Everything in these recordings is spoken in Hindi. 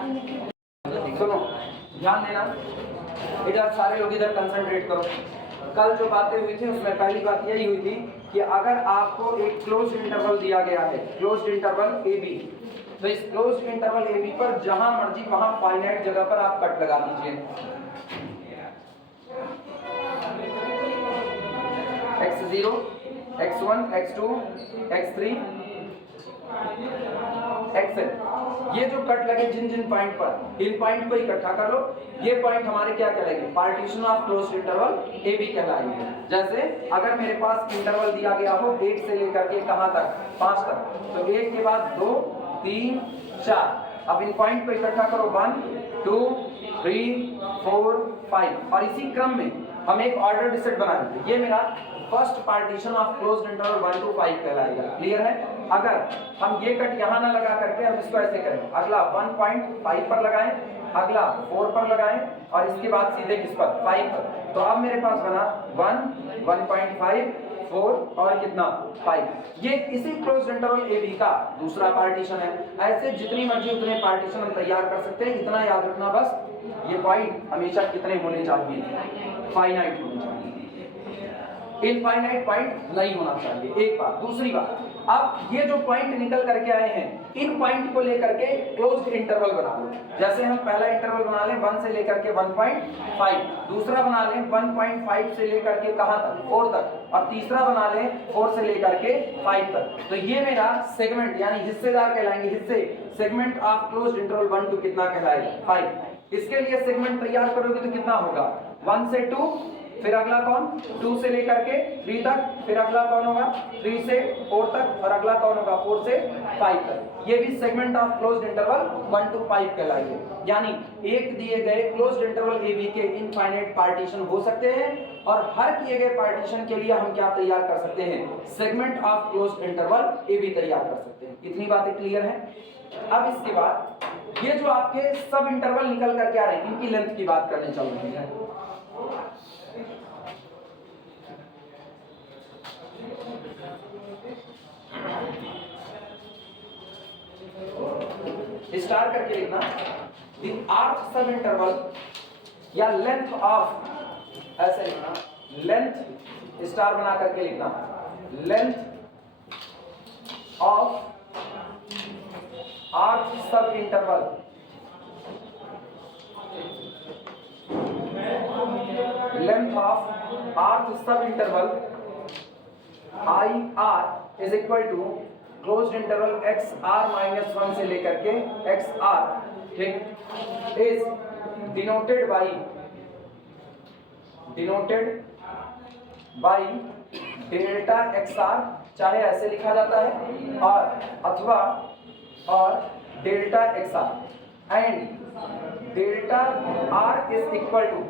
सुनो, ध्यान देना, इधर सारे लोग इधर कंसंट्रेट करो। कल जो बातें हुई थी उसमें पहली बात यही हुई थी कि अगर आपको एक क्लोज्ड इंटरवल दिया गया है, क्लोज्ड इंटरवल ए बी, तो इस क्लोज्ड इंटरवल ए बी पर जहां मर्जी वहां फाइनाइट जगह पर आप कट लगा दीजिए। x0, x1, x2, x3, xn, ये जो कट लगे जिन जिन पॉइंट पर, इन पॉइंट को इकट्ठा कर लो। ये पॉइंट हमारे क्या कहलाएंगे? Partition of closed interval A B कहलाएंगे। जैसे अगर मेरे पास इंटरवल दिया गया हो 1 से लेकर के कहां तक? 5 तक, तो 1 के बाद 2, 3, 4, अब इन पॉइंट को इकट्ठा करो 1, 2, 3, 4, 5, और इसी क्रम में हम एक ऑर्डर डिजिट बनाएंगे। ये मेरा first partition of closed interval 1 to 5 कहलाएगा। क्लियर है? अगर हम ये कट यहाँ ना लगा करके हम इसको ऐसे करें, अगला 1.5 पर लगाएं, अगला 4 पर लगाएं, और इसके बाद सीधे किस पर? 5 पर। तो अब मेरे पास बना 1, 1.5, 4 और कितना? 5। ये इसी क्लोज्ड इंटरवल ए बी का दूसरा पार्टीशन है। ऐसे जितनी मर्जी उतने पार्टीशन हम तैयार कर सकते हैं। इतना याद रखना बस, ये पॉइंट हमेशा कितने होने चाहिए? फाइनाइट होने चाहिए, इनफाइनाइट पॉइंट नहीं होना चाहिए। एक बात। दूसरी बात, अब ये जो पॉइंट निकल करके आए हैं, इन पॉइंट को लेकर के क्लोज्ड इंटरवल बना लो। जैसे हम पहला इंटरवल बना लें 1 से लेकर के 1.5, दूसरा बना लें 1.5 से लेकर के कहां तक? 4 तक, और तीसरा बना लें 4 से लेकर के 5 तक। तो ये मेरा सेगमेंट यानी हिस्सेदार कहलाएंगे। हिस्से segment of closed interval 1 to कितना कहलाएगा? 5। इसके लिए सेगमेंट तैयार करोगे तो कितना होगा? 1 से 2, फिर अगला कौन? 2 से लेकर के 3 तक, फिर अगला कौन होगा? 3 से 4 तक, और अगला कौन होगा? 4 से 5 तक। ये भी segment of closed interval 1 to 5 कहलाएंगे। यानी एक दिए गए क्लोज्ड इंटरवल ए बी के इनफाइनाइट पार्टीशन हो सकते हैं, और हर किए गए पार्टीशन के लिए हम क्या तैयार कर सकते हैं? Segment of closed interval A B तैयार कर सकते हैं। इतनी बातें क्लियर है? अब इसके बाद ये जो आपके सब इंटरवल निकल करके आ रहे हैं, इनकी लेंथ की बात करने चल रही है। स्टार करके लिखना, द आर्क सब इंटरवल या लेंथ ऑफ, ऐसे लिखना, लेंथ स्टार बना करके लिखना, length of arc sub interval, length of arc sub interval I R is equal to closed interval X R minus 1 से लेकर के एक्स आर, ठीक, is denoted by delta X R, चाहे ऐसे लिखा जाता है और अथवा और delta X R, and delta R is equal to,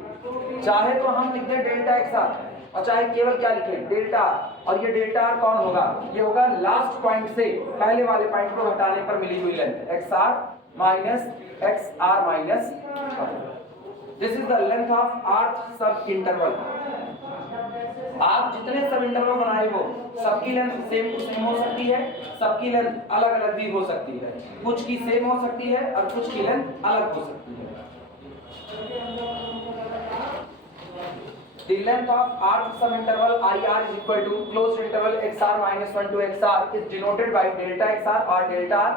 चाहे तो हम लिख दें डेल्टा एक्स आर, और चाहे केवल क्या लिखें? डेल्टा। और ये डेल्टा आर कौन होगा? ये होगा लास्ट पॉइंट से पहले वाले पॉइंट को हटाने पर मिली हुई length, X R minus X R minus. This is the length of arc sub interval. आप जितने सब इंटरवल बनाए हो, सबकी लेंथ सेम टू सेम हो सकती है, सबकी लेंथ अलग अलग भी हो सकती है, कुछ की सेम हो सकती है और कुछ की लेंथ अलग हो सकती है। The length of arc sum interval IR is equal to closed interval XR minus 1 to XR is denoted by delta XR और delta R।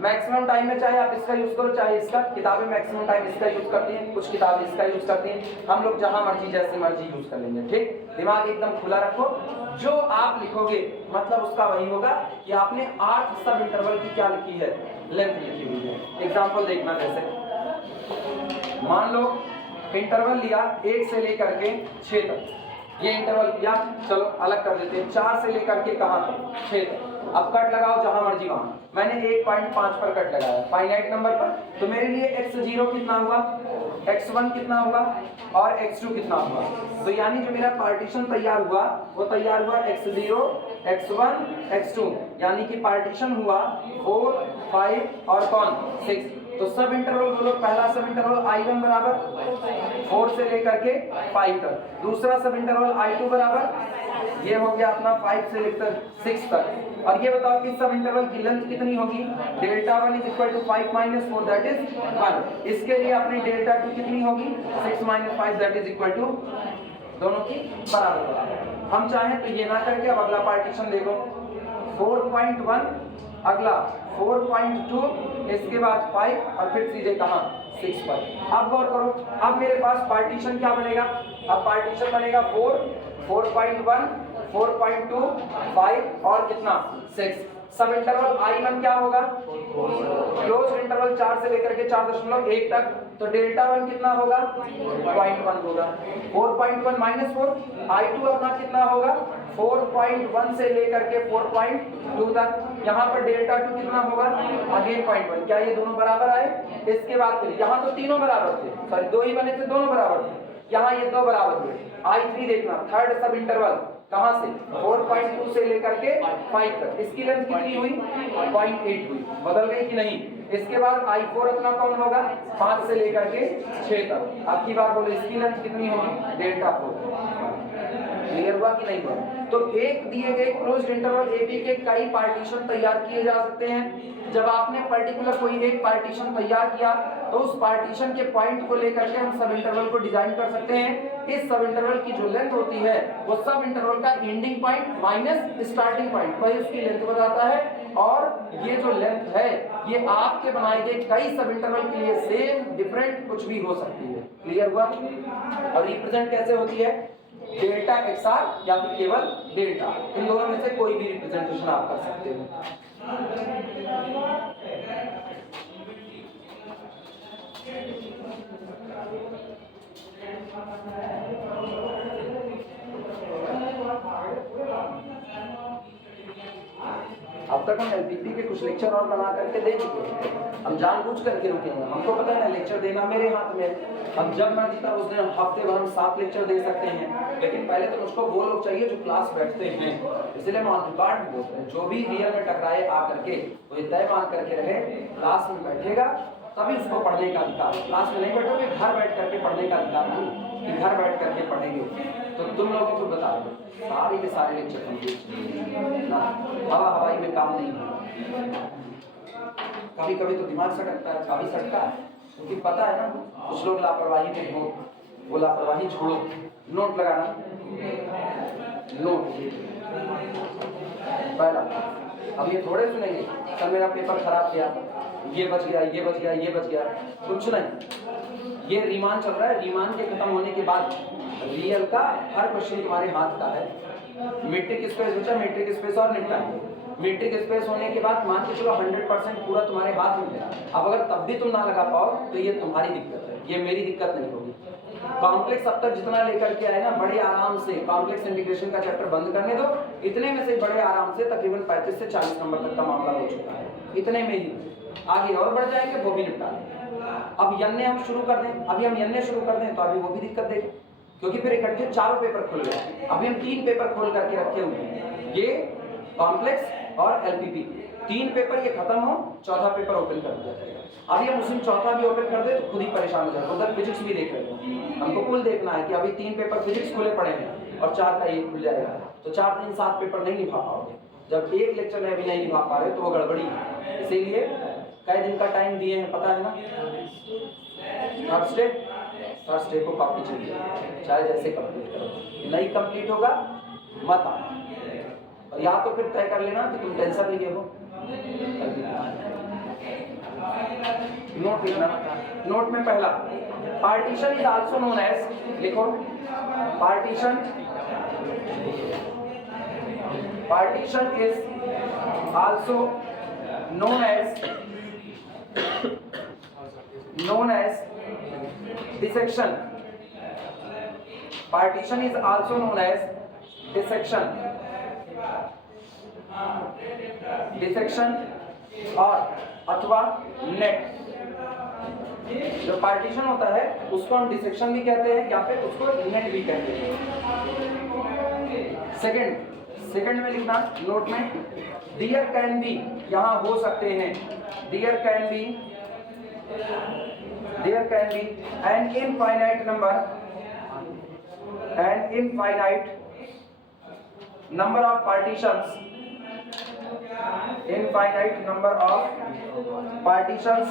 मैक्सिमम टाइम में चाहे आप इसका यूज करो चाहे इसका, किताबें मैक्सिमम टाइम इसका यूज करती हैं, कुछ किताबें इसका यूज करती हैं, हम लोग जहां मर्जी जैसे मर्जी यूज कर लेंगे। ठीक, दिमाग एकदम खुला रखो, जो आप लिखोगे मतलब उसका वही होगा कि आपने आर्क सब इंटरवल की क्या लिखी है? लेंथ लिखी हुई है। एग्जांपल देखना, जैसे मान लो इंटरवल लिया 1 से लेकर के 6 तक, ये इंटरवल लिया, चलो अलग कर देते हैं, 4 से लेकर के कहां तक? 6 तक। अब कट लगाओ जहां मर्जी वहां, मैंने 1.5 पर कट लगाया फाइनाइट नंबर पर, तो मेरे लिए x0 कितना हुआ, x1 कितना हुआ और x2 कितना हुआ। तो यानी जो मेरा पार्टीशन तैयार हुआ वो तैयार हुआ x0, x1, x2, यानी कि पार्टीशन हुआ 4, 5 और कौन 6। तो सब इंटरवल बोलो, पहला सब इंटरवल I1 बराबर 4 से लेकर के 5 तक, दूसरा सब इंटरवल I2 बराबर ये हो गया अपना 5 से लेकर 6 तक। और ये बताओ कि सब इंटरवल की लेंथ कितनी होगी? Delta 1 is equal to 5 minus 4 that is 1। इसके लिए अपनी डेल्टा 2 कितनी होगी? 6 minus 5 that is equal to, दोनों की बराबर। हम चाहें तो ये ना करके अब अगला पार्टीशन देखो, 4.1, अगला 4.2, इसके बाद 5 और फिर सीधे कहां? 6 पर। अब गौर करो, अब मेरे पास पार्टीशन क्या बनेगा? अब पार्टीशन बनेगा 4, 4.1, 4.2, 5 और कितना? 6। सब इंटरवल I1 क्या होगा? क्लोज इंटरवल 4 से लेकर के 4.1 तक, तो डेल्टा 1 कितना होगा? 0.1 होगा। 4.1 माइनस 4, I2 अपना कितना होगा? 4.1 से लेकर के 4.2 तक। यहाँ पर डेल्टा 2 कितना होगा? अगेन 0.1। क्या ये दोनों बराबर आए? इसके बाद फिर यहाँ तो तीनों बराबर थे, सॉरी 2 ही बने थे, दोनों बराबर थे, यहाँ ये 2 बराबर हुए। I3 देखना, थर्ड सब इंटरवल कहां से? 4.2 से लेकर के 5 तक, इसकी लेंथ कितनी हुई? 0.8 हुई। बदल गई कि नहीं? इसके बाद I4 अपना कौन होगा? 5 से लेकर के 6 तक। अब की बार बोलो इसकी लेंथ कितनी होगी? डेल्टा 4। क्लियर हुआ कि नहीं हुआ? तो एक दिए गए क्लोज्ड इंटरवल AB के कई पार्टीशन तैयार किए जा सकते हैं। जब आपने पर्टिकुलर कोई एक पार्टीशन तैयार किया तो उस पार्टीशन के पॉइंट को लेकर के हम सब इंटरवल को डिजाइन कर सकते हैं। इस सब इंटरवल की जो लेंथ होती है वो सब इंटरवल का ending point minus starting point, वही उसकी लेंथ बताता है। और ये जो लेंथ है ये आपके बनाए गए कई सब इंटरवल के लिए सेम डिफरेंट कुछ भी हो सकती है। क्लियर हुआ? और रिप्रेजेंट कैसे होती है? डेल्टा XR या फिर केवल डेल्टा, इन दोनों में से कोई भी रिप्रेजेंटेशन आप कर सकते हो। अब तक हम LPP के कुछ लेक्चर और बना करके दे चुके हैं। हम जानबूझ करके रुकेंगे, हमको पता है ना लेक्चर देना मेरे हाथ में। अब जब मर्जी था उस दिन हफ्ते भर हम 7 लेक्चर दे सकते हैं, लेकिन पहले तो मुझको वो लोग चाहिए जो क्लास बैठते हैं। इसलिए हम ऑन रिकॉर्ड भी बोलते हैं, जो भी रियल में टकराए आ करके वो तय मान करके रहे, क्लास में बैठेगा तभी उसको पढ़ने का अधिकार। क्लास में नहीं बैठोगे, घर बैठ करके पढ़ने का अधिकार नहीं कि घर बैठ करके पढ़ेंगे। तो तुम लोग तो बता दो सारे के सारे लेक्चर कंप्लीट ना, हवा हवाई में काम नहीं है। कभी कभी तो दिमाग सटकता है, कभी सटका है, क्योंकि पता है ना कुछ लोग लापरवाही में हो, वो लापरवाही छोड़ो। नोट लगाना, नोट पहला। अब ये थोड़े सुनेंगे कल मेरा पेपर खराब किया, ये बच गया, ये बच गया, ये बच गया, कुछ नहीं। ये रीमान चल रहा है, रीमान के खत्म होने के बाद रियल का हर क्वेश्चन तुम्हारे हाथ का है। मीट्रिक स्पेस बचा, मीट्रिक स्पेस और निपटाएंगे। मीट्रिक स्पेस होने के बाद मान के चलो 100% पूरा तुम्हारे हाथ में है। अब अगर तब भी तुम ना लगा पाओ तो ये तुम्हारी दिक्कत है, ये मेरी दिक्कत नहीं होगी। कॉम्प्लेक्स अब तक जितना लेकर के आए ना, बड़े आराम से कॉम्प्लेक्स इंटीग्रेशन का चैप्टर बंद करने दो। इतने में से बड़े आराम से तकरीबन 35 से 40 नंबर तक का मामला हो चुका है, इतने में ही। आगे और बढ़ जाएंगे, वो भी निपटा लेंगे। अब यन्ने हम शुरू कर दें, अभी हम यन्ने शुरू कर दें तो अभी वो भी दिक्कत देगी, क्योंकि फिर इकट्ठे चारों पेपर खुल गए। अभी हम 3 पेपर खोल करके रखे हुए हैं, ये कॉम्प्लेक्स और LPP 3 पेपर ये खत्म हो, चौथा पेपर ओपन कर दिया जाएगा। अभी हम उसमें चौथा भी ओपन कर दे तो खुद ही परेशान हो जाएगा। उधर फिजिक्स भी देख रहे हो, हमको कुल देखना है कि अभी 3 पेपर फिजिक्स खुले पड़े हैं और 4 का 1 खुल जाएगा, तो 4 3 7 पेपर नहीं निभा पाओगे। जब एक लेक्चर में भी नहीं निभा पा रहे तो वो गड़बड़ी है। इसीलिए कई दिन का टाइम दिए हैं, पता है ना। थर्सडे को कॉपी चाहिए, चाहे जैसे कंप्लीट करो। नहीं कंप्लीट होगा मत आना, और या तो फिर तय कर लेना कि तुम टेंशन लिए हो। नोट लिखना, नोट में पहला partition is also known as, लिखो partition is also known as dissection. Partition is also known as dissection और अथवा नेट। जो पार्टीशन होता है उसको हम डिसेक्शन भी कहते हैं या फिर उसको नेट भी कहते हैं। सेकंड में लिखना नोट में, देयर कैन बी, यहाँ हो सकते हैं, there can be an infinite number number of partitions, infinite number of partitions,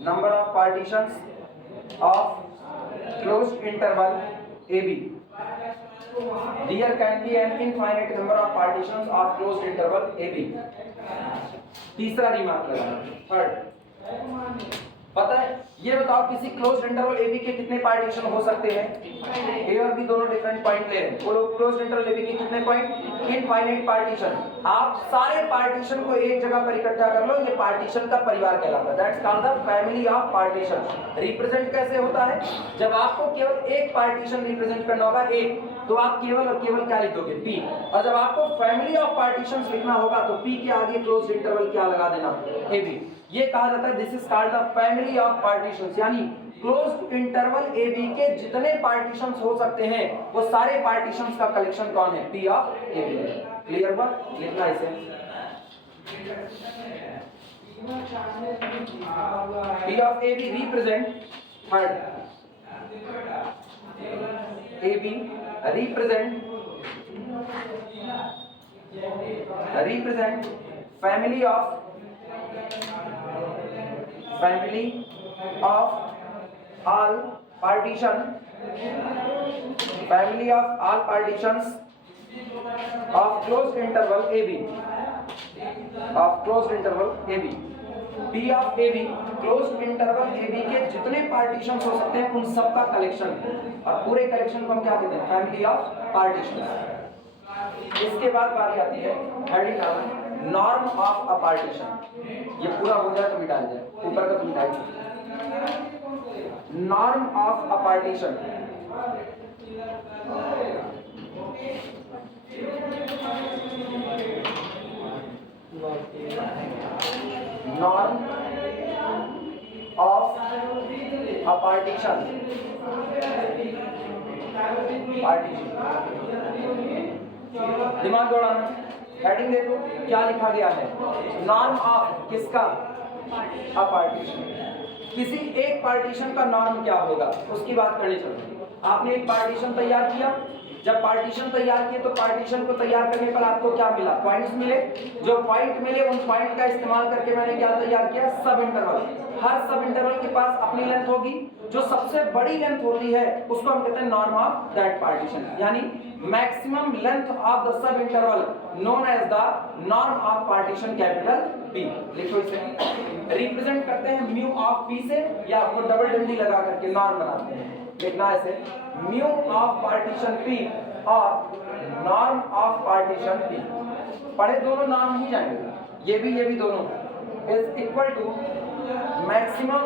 number of partitions of closed interval AB. There can be an infinite number of partitions of closed interval AB. तीसरा रिमार्क लगाना। थर्ड, पता है ये बताओ किसी क्लोज्ड इंटरवल AB के कितने पार्टीशन हो सकते हैं? A और B दोनों डिफरेंट पॉइंट ले रहे हैं। बोलो क्लोज्ड इंटरवल AB के कितने पॉइंट? Infinite partition. आप सारे पार्टीशन को एक जगह पर इकट्ठा कर लो, ये पार्टीशन का परिवार कहलाता है। That's called the family of partition. Represent कैसे होता है? जब आपको केवल एक पार्टीशन रिप्रेजेंट करना होगा एक, तो आप केवल और केवल क्या लिखोगे? P। और जब आपको फैमिली ऑफ पार्टीशंस लिखना होगा तो P के आगे क्लोज्ड इंटरवल क्या लगा देना? AB। ये कहा जाता है this is called the family of partitions, यानी क्लोज्ड इंटरवल AB के जितने पार्टीशंस हो सकते हैं वो सारे पार्टीशंस का कलेक्शन कौन है? P of AB। क्लियर हुआ? लिखना इसे P of AB represent third, AB represent family of all partitions of closed interval AB, P of AB closed interval AB के जितने पार्टीशंस हो सकते हैं उन सब का कलेक्शन, और पूरे कलेक्शन को हम क्या कहते हैं? Family of partitions. इसके बाद बारी आती है हेडिंग नाम नॉर्म ऑफ अ पार्टीशन। ये पूरा हो जाए तो मिटा जाए, ऊपर का तो मिटा ही। Norm of a partition, norm of a partition, दिमाग दौड़ाना। हेडिंग देखो क्या लिखा गया है? नॉर्म ऑफ किसका? A partition. किसी एक पार्टीशन का नॉर्म क्या होगा उसकी बात करनी चाहिए। आपने एक पार्टीशन तैयार किया, जब पार्टीशन तैयार किए तो पार्टीशन को तैयार करने पर आपको क्या मिला? पॉइंट्स मिले। जो पॉइंट मिले उन पॉइंट का इस्तेमाल करके मैंने क्या तैयार किया? सब इंटरवल। हर सब इंटरवल के पास अपनी लेंथ होगी, जो सबसे बड़ी लेंथ होती है उसको हम कहते हैं नॉर्म ऑफ दैट पार्टीशन, यानी maximum length of the sub interval known as the norm of partition capital P। लिखो इसे। रिप्रेजेंट करते हैं म्यू ऑफ P से, या आपको डबल डंडी लगा करके नॉर्म बनाते हैं। लिखना ऐसे म्यू ऑफ पार्टीशन P और नॉर्म ऑफ पार्टीशन P। पढ़े दोनों नॉर्म ही जाएंगे, ये भी दोनों is equal to maximum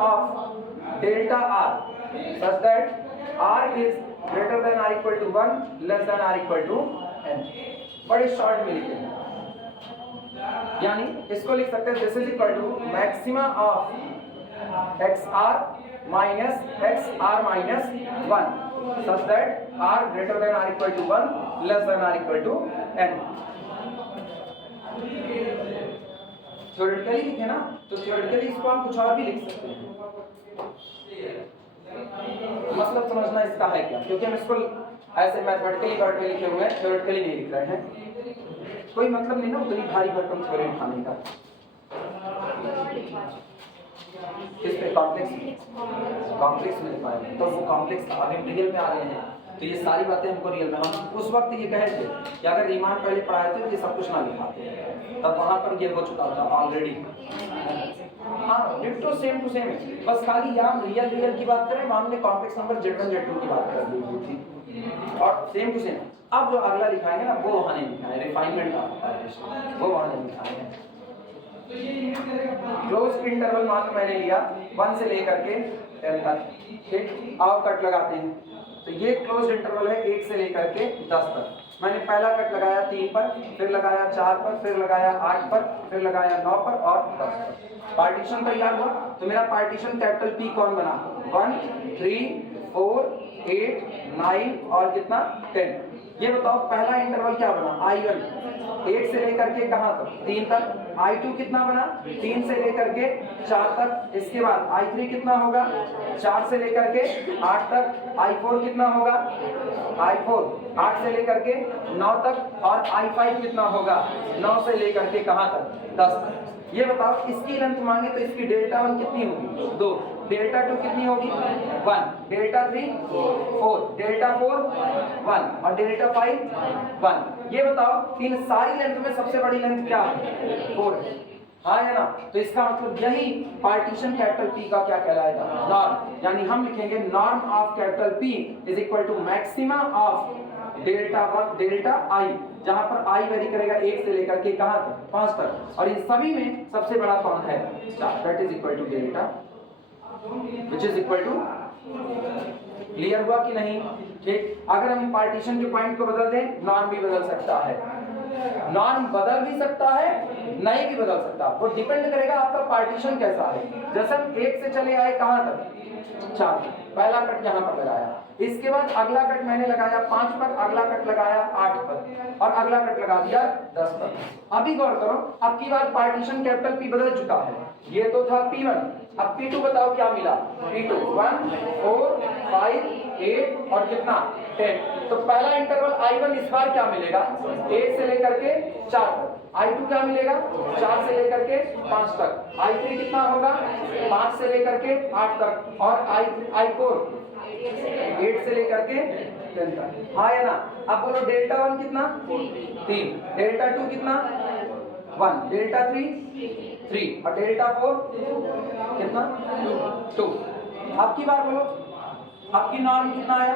of delta R such that R is greater than or equal to 1, less than or equal to n। बड़े शॉर्ट में लिखेंगे, यानी इसको लिख सकते हैं this is equal to maxima of XR minus XR minus 1 such that R greater than or equal to 1, less than or equal to n। Theoretically लिखे ना, तो थ्योरेटिकली इसको हम कुछ और भी लिख सकते हैं। मतलब समझना इसका है क्या, क्योंकि हम इसको ऐसे मैथमेटिकली वर्ड में लिखे हुए हैं, थ्योरेटिकली नहीं लिख रहे हैं। कोई मतलब नहीं ना उतनी भारी भरकम थ्योरी उठाने का। किस पे? कॉम्प्लेक्स में लिखवाएंगे, तो वो कॉम्प्लेक्स अभी रियल में आ रहे हैं, तो ये सारी बातें हमको रियल में, हम उस वक्त ये कहे थे कि अगर रीमान पहले पढ़ाए थे तो ये सब कुछ ना लिखाते, तब वहाँ पर ये हो चुका था ऑलरेडी। हाँ, डिट्टो सेम टू सेम है, बस खाली यहाँ रियल की बात करें, वहाँ हमने कॉम्प्लेक्स नंबर Z1 Z2 की बात कर दी थी, और सेम टू सेम। अब जो अगला लिखाएंगे ना वो वहाँ नहीं लिखा है, रिफाइनमेंट ऑफ वो वहाँ नहीं लिखा है। क्लोज इंटरवल मान मैंने लिया 1 से लेकर के 10 तक, ठीक। और कट लगाते हैं, तो ये क्लोज इंटरवल है 1 से लेकर के 10 तक। मैंने पहला कट लगाया 3 पर, फिर लगाया 4 पर, फिर लगाया 8 पर, फिर लगाया 9 पर और 10 पर। पार्टीशन तैयार हुआ, तो मेरा पार्टीशन कैपिटल P कौन बना? 1, 3, 4, 8, 9 और कितना? 10। ये बताओ पहला इंटरवल क्या बना I1 1 से लेकर के कहां तक 3 तक, I2 कितना बना 3 से लेकर के 4 तक, इसके बाद I3 कितना होगा 4 से लेकर के 8 तक, I4 कितना होगा I4 8 से लेकर के 9 तक, और I5 कितना होगा 9 से लेकर के कहां तक 10 तक। ये बताओ इसकी लेंथ मांगे तो इसकी डेल्टा 1 कितनी होगी 2, डेल्टा 2 कितनी होगी 1, डेल्टा 3 4, डेल्टा 4 1 और डेल्टा 5 1। ये बताओ इन सारी लेंथ में सबसे बड़ी लेंथ क्या है 4 है, हाँ है ना। तो इसका मतलब यही पार्टीशन कैपिटल P का क्या कहलाएगा नॉर्म, यानी हम लिखेंगे norm of capital P is equal to maxima of delta 1 delta I, जहां पर I वेरी करेगा 1 से लेकर के कहां तक 5 तक, और इन सभी में सबसे बड़ा कौन है that is equal to delta which is equal to. Clear हुआ कि नहीं? ठीक, अगर हम पार्टीशन के पॉइंट को बदल दें नॉर्म भी बदल सकता है, नॉर्म बदल भी सकता है नहीं भी बदल सकता, वो डिपेंड करेगा आपका पार्टीशन कैसा है। जैसे हम 1 से चले आए कहां तक 4, पहला कट यहाँ पर लगाया, इसके बाद अगला कट मैंने लगाया 5 पर, अगला कट लगाया 8 पर, और अगला कट लगा दिया 10 पर। अभी गौर करो, अब की बार पार्टीशन कैपिटल P बदल चुका है, ये तो था P1, अब P2 बताओ क्या मिला P2 1 4 5 8 और कितना 10। तो पहला इंटरवल I1 इस बार क्या मिलेगा 1 से लेकर के 4 तक, I2 क्या मिलेगा 4 से लेकर के 5 तक, I3 कितना होगा 5 से लेकर के 8 तक, और I4 8 से लेकर के 10 तक, हाँ है ना। अब बोलो डेल्टा 1 कितना 3, डेल्टा 2 कितना 1, डेल्टा 3 और डेल्टा 4 कितना 2। अब की बार बोलो आपकी नॉर्म कितना आया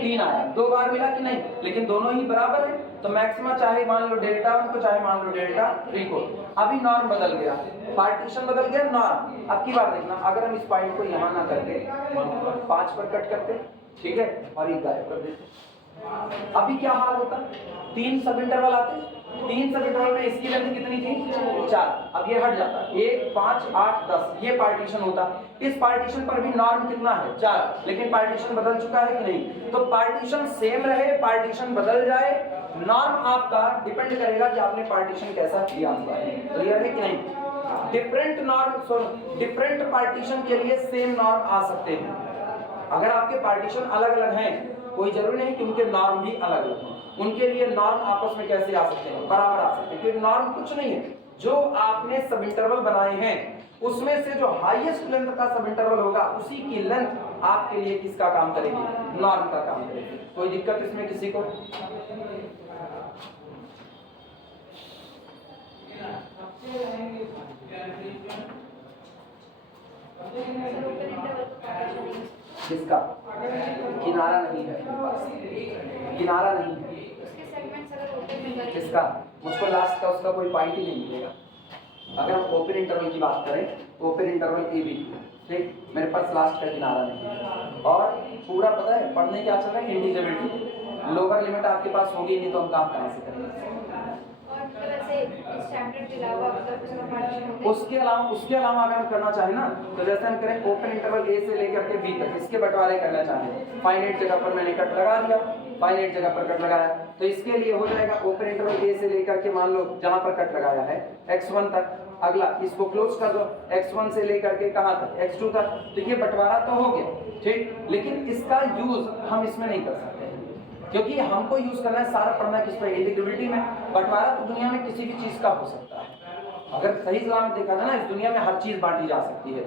3 आया, 2 बार मिला कि नहीं, लेकिन दोनों ही बराबर है, तो मैक्सिमा चाहे मान लो डेल्टा 1 को चाहे मान लो डेल्टा 3 को। अभी नॉर्म बदल गया, पार्टीशन बदल गया, नॉर्म। अब की बार देखना, अगर हम इस पॉइंट को यहाँ ना करके 5 पर कट करते, ठीक है, और ये गायब कर देते, अभी क्या हाल होता 3 सब इंटरवल आते, 3 सब इंटरवल में इसकी लेंथ कितनी थी 4, अब ये हट जाता 1 5 8 10, ये पार्टीशन होता। इस पार्टीशन पर भी नॉर्म कितना है 4, लेकिन पार्टीशन बदल चुका है कि नहीं, तो पार्टीशन सेम रहे पार्टीशन बदल जाए, नॉर्म आपका डिपेंड करेगा कि आपने पार्टीशन कैसा किया हुआ है। क्लियर है कि नहीं? डिफरेंट नॉर्म डिफरेंट पार्टीशन के लिए सेम नॉर्म आ सकते हैं। अगर आपके पार्टीशन अलग अलग हैं, कोई जरूरी नहीं कि उनके नॉर्म भी अलग अलग हों, उनके लिए नॉर्म आपस में कैसे आ सकते हैं बराबर आ सकते हैं, क्योंकि नॉर्म कुछ नहीं है, जो आपने सब इंटरवल बनाए हैं उसमें से जो हाईएस्ट लेंथ का सब इंटरवल होगा उसी की लेंथ आपके लिए किसका काम करेगी नॉर्म का काम करेगी। कोई दिक्कत इसमें किसी को? किसका किनारा नहीं है मेरे पास, किनारा नहीं है किसका, मुझको लास्ट का उसका कोई पॉइंट ही नहीं मिलेगा। अगर हम ओपन इंटरवल की बात करें, ओपन इंटरवल ए बी, ठीक, मेरे पास लास्ट का किनारा नहीं है, और पूरा पता है पढ़ने क्या चल रहा है इंडिविजुअलिटी, लोअर लिमिट आपके पास होगी नहीं तो हम काम कहाँ से करेंगे। उसके अलावा अगर हम करना चाहें ना, तो जैसे हम करें ओपन इंटरवल ए से लेकर के बी तक, इसके बंटवारे करना चाहें, फाइनाइट जगह पर मैंने कट लगा दिया, फाइनाइट जगह पर कट लगाया, तो इसके लिए हो जाएगा ओपन इंटरवल ए से लेकर के मान लो जहां पर कट लगाया है x1 तक, अगला इसको क्लोज कर दो x1 से लेकर के कहां तक x2 तक, तो ये बंटवारा तो हो गया, ठीक, लेकिन इसका यूज हम इसमें नहीं कर सकते क्योंकि हमको यूज करना है, सारा पढ़ना किस पर इंटीग्रेबिलिटी में। बंटवारा तो दुनिया में किसी भी चीज का हो सकता है, अगर सही सलामत देखा जाए ना, इस दुनिया में हर चीज बांटी जा सकती है।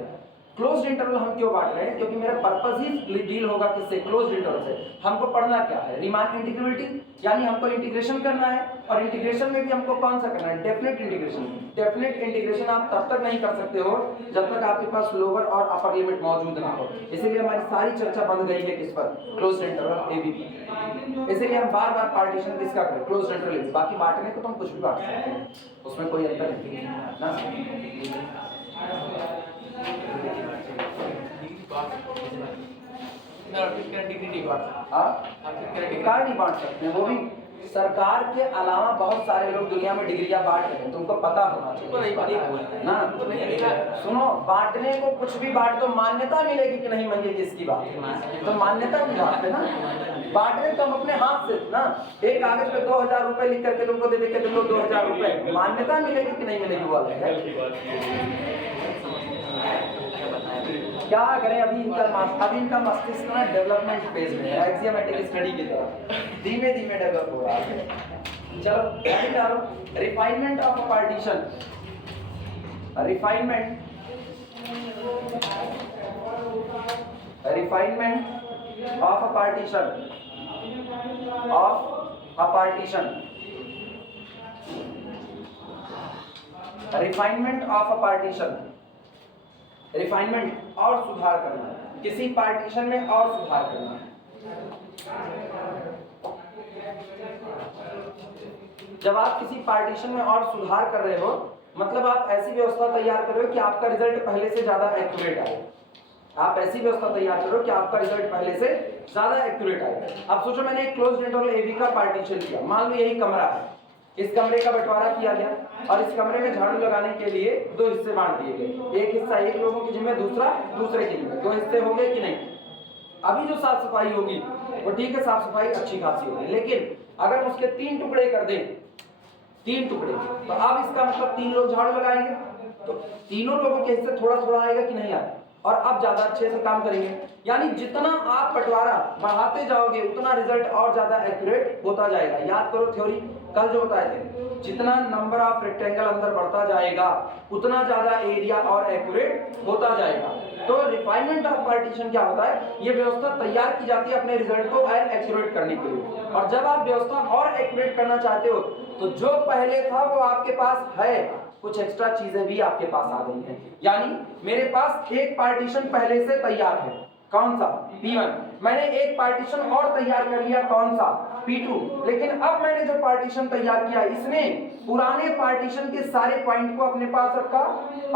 क्लोज्ड इंटरवल हम क्यों बांट रहे हैं, क्योंकि मेरा पर्पस ही डील होगा किससे क्लोज्ड इंटरवल से। हमको पढ़ना क्या है रीमान इंटीग्रेबिलिटी, यानी हमको इंटीग्रेशन करना है, और इंटीग्रेशन में भी हमको कौन सा करना है डेफिनेट इंटीग्रेशन। डेफिनेट इंटीग्रेशन आप तब तक नहीं कर सकते हो जब तक आपके पास लोअर और अपर लिमिट मौजूद ना हो, इसीलिए हमारी सारी चर्चा बन गई है किस पर क्लोज्ड इंटरवल ए बी, इसीलिए हम बार बार पार्टीशन किसका करें क्लोज्ड इंटरवल। बाकी बांटने को तो हम कुछ भी बांट सकते हैं, उसमें कोई अंतर नहीं ना। कार नहीं बांट सकते हैं, वो भी सरकार के अलावा बहुत सारे लोग दुनिया में डिग्रियां बांट रहे हैं, तुमको पता होना चाहिए ना। सुनो, बांटने को कुछ भी बांट, तो मान्यता मिलेगी कि नहीं मिलेगी इसकी बात, तो मान्यता की बात है ना। बांटने तो हम अपने हाथ से ना, एक कागज पे 2000 रुपए लिख करके तुमको दे देंगे, तुमको 2000 रुपए, मान्यता मिलेगी कि नहीं मिलेगी वो अलग है। क्या करें, अभी इनका मस्तिष्क ना डेवलपमेंट फेज में है, एक्सियोमेटिक स्टडी की तरह धीमे धीमे डेवलप हो रहा है। चलो refinement of partition, refinement of a partition, of a partition, refinement of a partition, refinement और सुधार करना, किसी पार्टीशन में और सुधार करना। जब आप किसी पार्टीशन में और सुधार कर रहे हो, मतलब आप ऐसी व्यवस्था तैयार कर रहे हो कि आपका रिजल्ट पहले से ज्यादा एक्यूरेट आए। आप ऐसी व्यवस्था तैयार करो कि आपका रिजल्ट पहले से ज्यादा एक्यूरेट आए। अब सोचो मैंने एक क्लोज्ड इंटरवल एबी का पार्टीशन किया, मान लो यही कमरा है, इस कमरे का बंटवारा किया गया और इस कमरे में झाड़ू लगाने के लिए दो हिस्से बांट दिए गए, एक हिस्सा एक लोगों की जिम्मे, दूसरा दूसरे की जिम्मे। दो हिस्से हो गए कि नहीं? अभी जो साफ सफाई होगी वो ठीक है, साफ सफाई अच्छी खासी होगी, लेकिन अगर उसके 3 टुकड़े कर दें, 3 टुकड़े, तो अब इसका मतलब 3 लोग झाड़ू लगाएंगे, तो तीनों लोगों के हिस्से थोड़ा थोड़ा आएगा कि नहीं आएगा, और अब ज्यादा अच्छे से काम करेंगे। यानी जितना आप बंटवारा बढ़ाते जाओगे उतना रिजल्ट और ज्यादा एक्यूरेट होता जाएगा। याद करो थ्योरी कल जो बताए थे, जितना नंबर ऑफ रेक्टेंगल अंदर बढ़ता जाएगा उतना ज्यादा एरिया और एक्यूरेट होता जाएगा। तो रिफाइनमेंट ऑफ पार्टीशन क्या होता है? ये व्यवस्था तैयार की जाती है अपने रिजल्ट को और एक्यूरेट करने के लिए, और जब आप व्यवस्था और एक्यूरेट करना चाहते हो तो जो पहले था वो आपके पास है, कुछ एक्स्ट्रा चीजें भी आपके पास आ गई हैं। यानी मेरे पास एक पार्टीशन पहले से तैयार है, कौन सा? P1। मैंने एक पार्टीशन और तैयार कर लिया, कौन सा? P2। लेकिन अब मैंने जो पार्टीशन तैयार किया इसने पुराने पार्टीशन के सारे पॉइंट को अपने पास रखा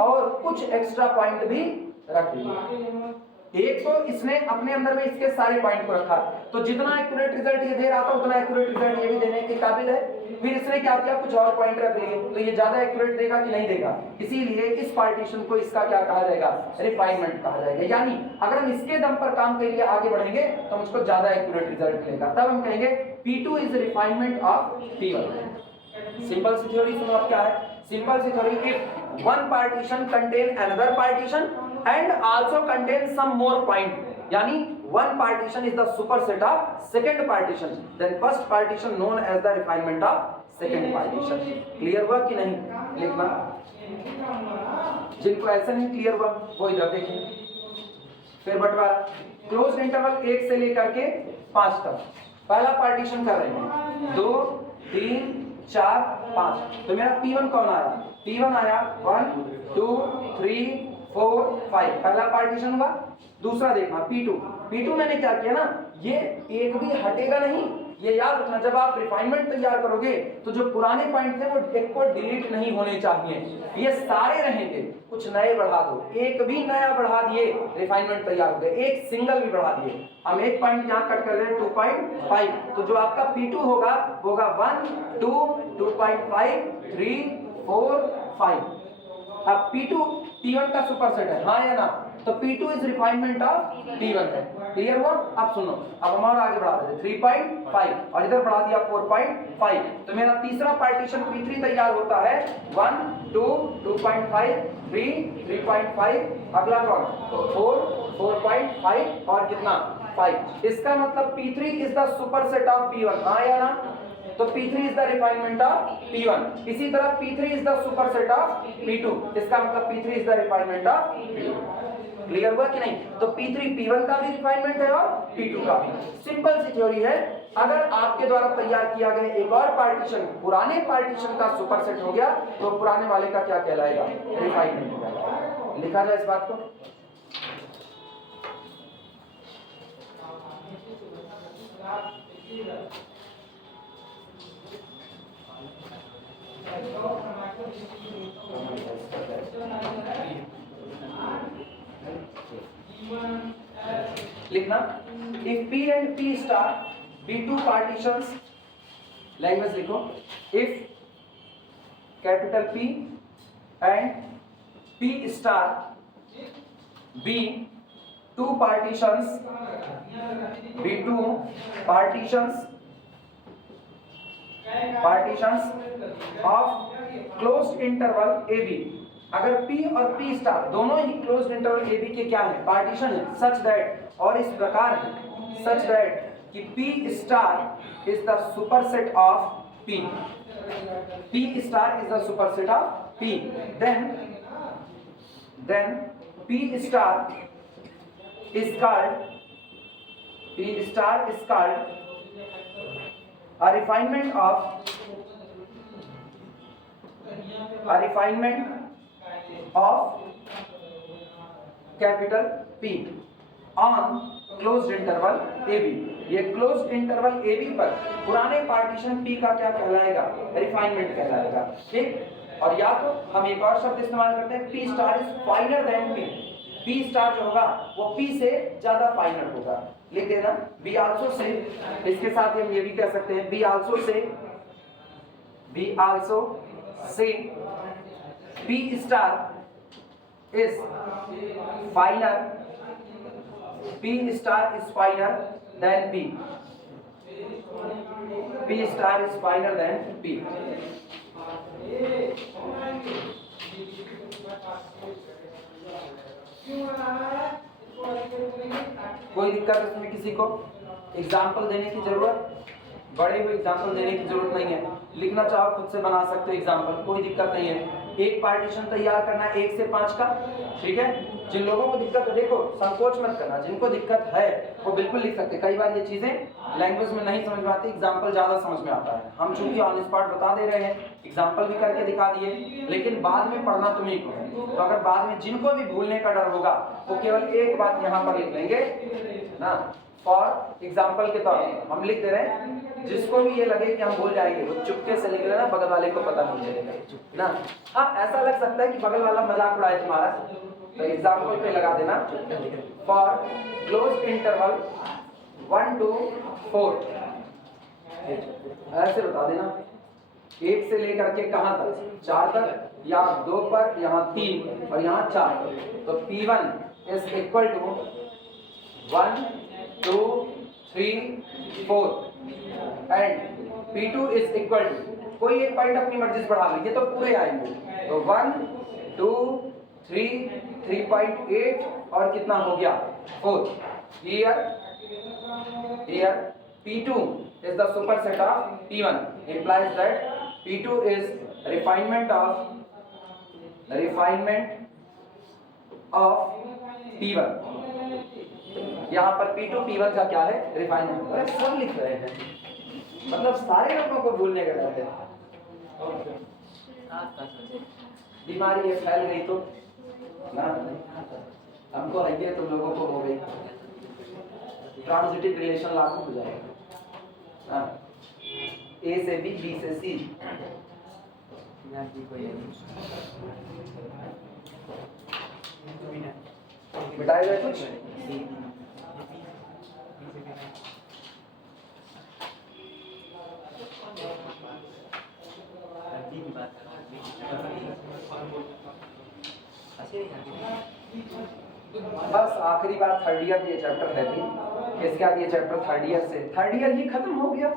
और कुछ एक्स्ट्रा पॉइंट भी रख लिया। एक तो इसने अपने अंदर में इसके सारे पॉइंट को रखा, तो जितना एक्यूरेट रिजल्ट ये दे रहा था उतना एक्यूरेट रिजल्ट ये भी देने के काबिल है। फिर इसने क्या किया, कुछ और पॉइंट रख लिए, तो ये ज्यादा एक्यूरेट देगा कि नहीं देगा, इसीलिए इस पार्टीशन को इसका क्या कहा जाएगा? रिफाइनमेंट कहा जाएगा। यानी अगर हम इसके दम पर काम के लिए आगे बढ़ेंगे तो मुझको ज्यादा एक्यूरेट रिजल्ट मिलेगा, तब हम कहेंगे P2 is refinement of P1। Simple सी थ्योरी सुनो अब क्या है। सिंपल सी theory, if one partition contain another partition and also contains some more point, yani one partition is the superset of second partition, then first partition known as the refinement of second partition। Clear हुआ कि नहीं? लिखना, जिनको ऐसा नहीं क्लियर हुआ वो इधर देखें। फिर बंटवारा, क्लोज इंटरवल 1 से लेकर के 5 तक पहला पार्टीशन कर रहे हैं, 2 3 4 5, तो मेरा P1 कौन आया? P1 आया 1 2 3 4 5, पहला पार्टीशन हुआ। दूसरा देखना P2 मैंने क्या किया ना, ये एक भी हटेगा नहीं, ये याद रखना। जब आप रिफाइनमेंट तैयार करोगे तो जो पुराने पॉइंट थे वो एक को डिलीट नहीं होने चाहिए, ये सारे रहेंगे, कुछ नए बढ़ा दो, एक भी नया बढ़ा दिए रिफाइनमेंट तैयार हो गए, एक सिंगल भी बढ़ा दिए। हम एक पॉइंट यहाँ कट कर रहे हैं 2.5, तो जो आपका P2 होगा वो होगा 1 2 2.5 3 4 5। अब P2 P1 का सुपरसेट है, हाँ या ना? तो P2 is refinement of P1 है। क्लियर हुआ? अब सुनो, अब हम और आगे बढ़ा देते 3.5 और इधर बढ़ा दिया 4.5, तो मेरा तीसरा पार्टीशन P3 तैयार होता है 1 2 2.5 3 3.5, अगला कौन? 4 4.5 और कितना? 5। इसका मतलब P3 is the superset of P1, हाँ या ना? तो P3 is the refinement of P1। इसी तरह P3 is the superset of P2, इसका मतलब P3 is the refinement of P2। Clear हुआ कि नहीं? तो P3 P1 का भी रिफाइनमेंट है और P2 का भी। सिंपल सी थ्योरी है। अगर आपके द्वारा तैयार किया गया एक और पार्टीशन पुराने पार्टीशन का सुपरसेट हो गया तो पुराने वाले का क्या कहलाएगा? रिफाइनमेंट कहलाएगा। लिखा जाए इस बात को। लिखना, if P and P star be two partitions language लिखो, if capital P and P star be two partitions, be two partitions of closed interval AB, अगर P और P स्टार दोनों ही क्लोज्ड इंटरवल AB के क्या है, पार्टीशन है, सच दैट, और इस प्रकार है, सच दैट कि P star is the superset of P, P star is the superset of P, then P star is called a refinement of capital P on closed interval AB। ये क्लोज्ड इंटरवल AB पर पुराने पार्टीशन P का क्या कहलाएगा, रिफाइनमेंट कहलाएगा, ठीक। और या तो हम एक और शब्द इस्तेमाल करते हैं, P star is finer than P, P star जो होगा वो P से ज्यादा फाइनर होगा, लिख देना। B आल्सो से, इसके साथ हम ये भी कह सकते हैं, B आल्सो से P star is finer, P star is finer than P, P star is finer than P। कोई दिक्कत इसमें किसी को? एग्जाम्पल देने की जरूरत, बड़े हुए एग्जाम्पल देने की जरूरत नहीं है, लिखना चाहो खुद से बना सकते हो एग्जाम्पल, कोई दिक्कत नहीं है। एक पार्टीशन तैयार करना है 1 से 5 का, ठीक है। जिन लोगों को दिक्कत है, देखो संकोच मत करना, जिनको दिक्कत है वो बिल्कुल लिख सकते। कई बार ये चीजें लैंग्वेज में नहीं समझ में आती, एग्जाम्पल ज्यादा समझ में आता है। हम चूंकि ऑन स्पॉट बता दे रहे हैं, एग्जाम्पल भी करके दिखा दिए, लेकिन बाद में पढ़ना तुम्हीं को है। तो अगर बाद में जिनको भी भूलने का डर होगा वो केवल एक बात यहाँ पर लिख लेंगे ना, फॉर एग्जाम्पल के तौर पर हम लिख दे रहे हैं, जिसको भी ये लगे कि हम भूल जाएंगे वो चुपके से लिख लेना, बगल वाले को पता नहीं चलेगा ना। हाँ, ऐसा लग सकता है कि बगल वाला मजाक उड़ाए तुम्हारा, तो एग्जाम्पल पे लगा देना, फॉर क्लोज इंटरवल 1 to 4, ऐसे बता देना, 1 से लेकर के कहां तक, 4 तक, या 2 पर, यहाँ 3 और यहाँ 4। तो P1 is equal to 1 2 3 4 and P2 is equal to, कोई एक पॉइंट अपनी मर्जी से बढ़ा लीजिए तो पूरे आएंगे। तो 1 2 3 3.8 और कितना हो गया 4। Here P2 is the superset of P1, implies that P2 is refinement of P1। यहाँ पर P2 P1 का क्या है, रिफाइनमेंट। अरे सब लिख रहे हैं, मतलब सारे लोगों को भूलने का डर है। बीमारी ये फैल गई तो ना, हमको है ये तो लोगों को हो गई, ट्रांजिटिव रिलेशन लागू हो जाएगा। A से B, B से C, बिठाएगा कुछ बस आखिरी बार थर्ड ईयर ये चैप्टर है थी, इसके बाद ये चैप्टर थर्ड ईयर ही खत्म हो गया,